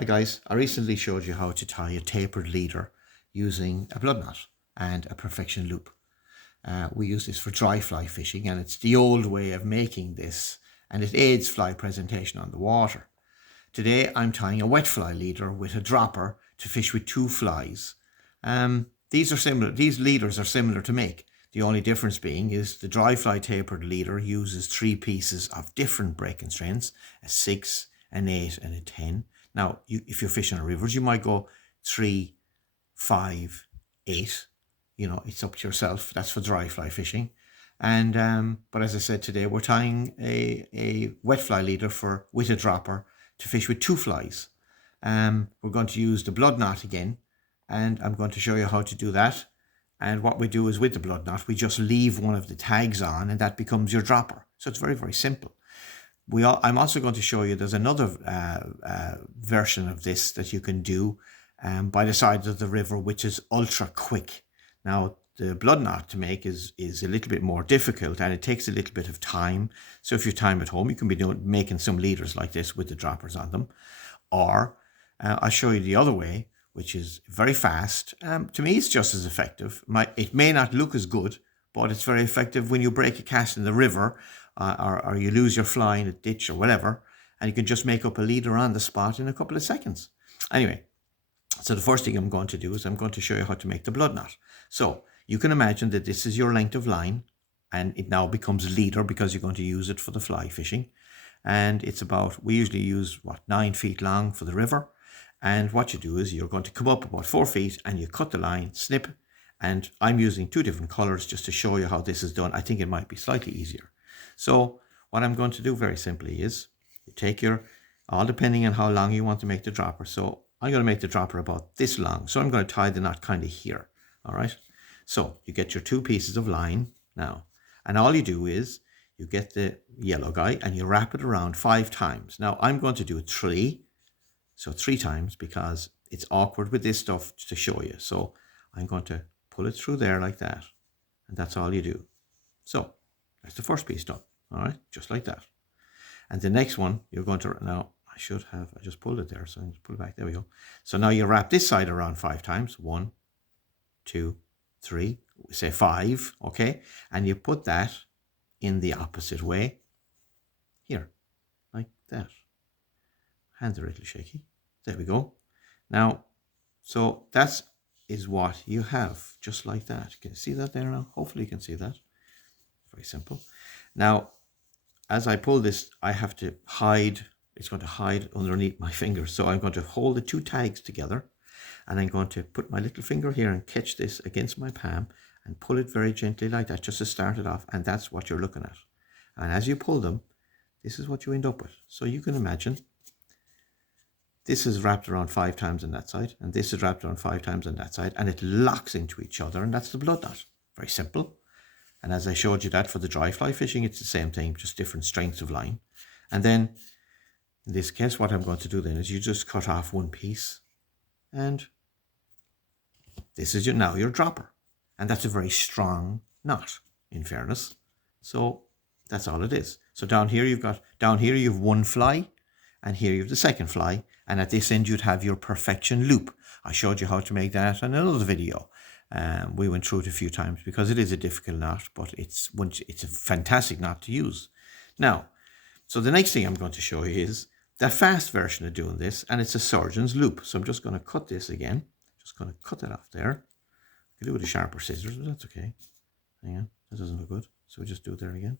Hi guys, I recently showed you how to tie a tapered leader using a blood knot and a perfection loop. We use this for dry fly fishing, and it's the old way of making this, and it aids fly presentation on the water. Today I'm tying a wet fly leader with a dropper to fish with two flies. These leaders are similar to make. The only difference being is the dry fly tapered leader uses three pieces of different breaking strengths, a 6, an 8 and a 10. Now, if you're fishing on rivers, you might go 3, 5, 8. It's up to yourself. That's for dry fly fishing. But as I said, today we're tying a wet fly leader with a dropper to fish with two flies. We're going to use the blood knot again, and I'm going to show you how to do that. And what we do is, with the blood knot, we just leave one of the tags on, and that becomes your dropper. So it's very, very simple. I'm also going to show you there's another version of this that you can do by the sides of the river, which is ultra quick. Now, the blood knot to make is a little bit more difficult, and it takes a little bit of time. So if you have time at home, you can be making some leaders like this with the droppers on them. Or I'll show you the other way, which is very fast. To me, it's just as effective. It may not look as good, but it's very effective when you break a cast in the river, or you lose your fly in a ditch or whatever, and you can just make up a leader on the spot in a couple of seconds. Anyway, so the first thing I'm going to do is I'm going to show you how to make the blood knot. So you can imagine that this is your length of line, and it now becomes leader because you're going to use it for the fly fishing. And it's we usually use 9 feet long for the river. And what you do is you're going to come up about 4 feet and you cut the line, snip. And I'm using 2 different colors just to show you how this is done. I think it might be slightly easier. So what I'm going to do very simply is you take all depending on how long you want to make the dropper. So I'm going to make the dropper about this long. So I'm going to tie the knot kind of here. All right. So you get your 2 pieces of line now. And all you do is you get the yellow guy and you wrap it around 5 times. Now I'm going to do 3. So 3 times, because it's awkward with this stuff to show you. So I'm going to pull it through there like that. And that's all you do. So that's the first piece done. All right, just like that. And the next one, you're going to, now I just pulled it there. So I'm just pull it back. There we go. So now you wrap this side around 5 times. 1, 2, 3, say 5. Okay. And you put that in the opposite way here, like that. Hands are a little shaky. There we go. Now, so that is what you have, just like that. You can see that there now. Hopefully you can see that. Very simple. Now, as I pull this, I have to hide. It's going to hide underneath my fingers. So I'm going to hold the 2 tags together, and I'm going to put my little finger here and catch this against my palm and pull it very gently like that, just to start it off. And that's what you're looking at. And as you pull them, this is what you end up with. So you can imagine this is wrapped around 5 times on that side, and this is wrapped around 5 times on that side, and it locks into each other, and that's the blood knot. Very simple. And as I showed you that for the dry fly fishing, it's the same thing, just different strengths of line. And then in this case, what I'm going to do then is you just cut off 1 piece, and this is now your dropper. And that's a very strong knot, in fairness. So that's all it is. So down here you have 1 fly, and here you have the second fly, and at this end you'd have your perfection loop. I showed you how to make that in another video. We went through it a few times because it is a difficult knot, but it's a fantastic knot to use. Now, so the next thing I'm going to show you is the fast version of doing this, and it's a surgeon's loop. So I'm just going to cut this again. Just going to cut that off there. I could do it with a sharper scissors, but that's okay. Hang on, that doesn't look good. So we just do it there again.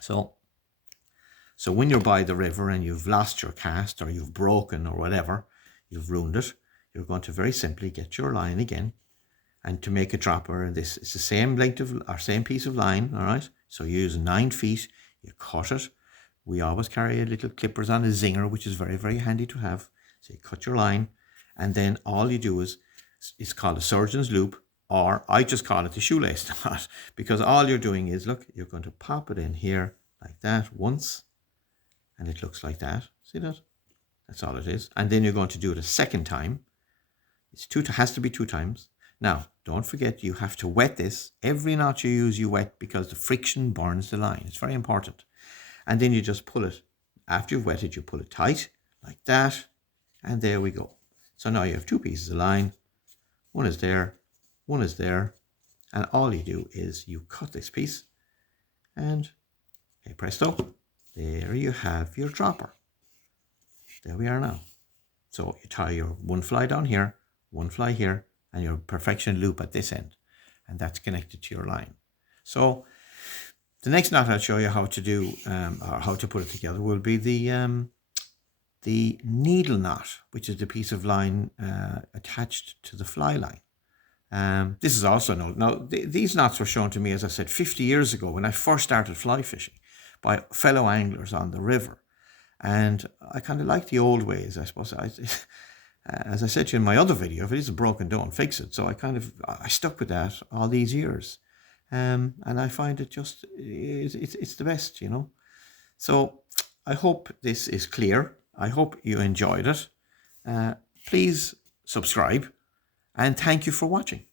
So when you're by the river and you've lost your cast, or you've broken or whatever, you've ruined it, you're going to very simply get your line again. And to make a dropper, and this is the same length of, or same piece of line, all right? So you use 9 feet, you cut it. We always carry a little clippers on a zinger, which is very, very handy to have. So you cut your line, and then all you do is, it's called a surgeon's loop, or I just call it the shoelace knot, because all you're doing is, look, you're going to pop it in here like that once, and it looks like that. See that? That's all it is. And then you're going to do it a second time. It has to be 2 times. Now, don't forget, you have to wet this. Every knot you use, you wet, because the friction burns the line. It's very important. And then you just pull it. After you've wetted, you pull it tight, like that. And there we go. So now you have 2 pieces of line. One is there, one is there. And all you do is you cut this piece and, hey presto, there you have your dropper. There we are now. So you tie your one fly down here, one fly here, and your perfection loop at this end. And that's connected to your line. So the next knot I'll show you how to do, or how to put it together, will be the needle knot, which is the piece of line attached to the fly line. This is also an old. Now, these knots were shown to me, as I said, 50 years ago when I first started fly fishing by fellow anglers on the river. And I kind of like the old ways, I suppose. As I said to you in my other video, if it isn't broken, don't fix it. So I stuck with that all these years. And I find it just, it's the best, you know. So I hope this is clear. I hope you enjoyed it. Please subscribe and thank you for watching.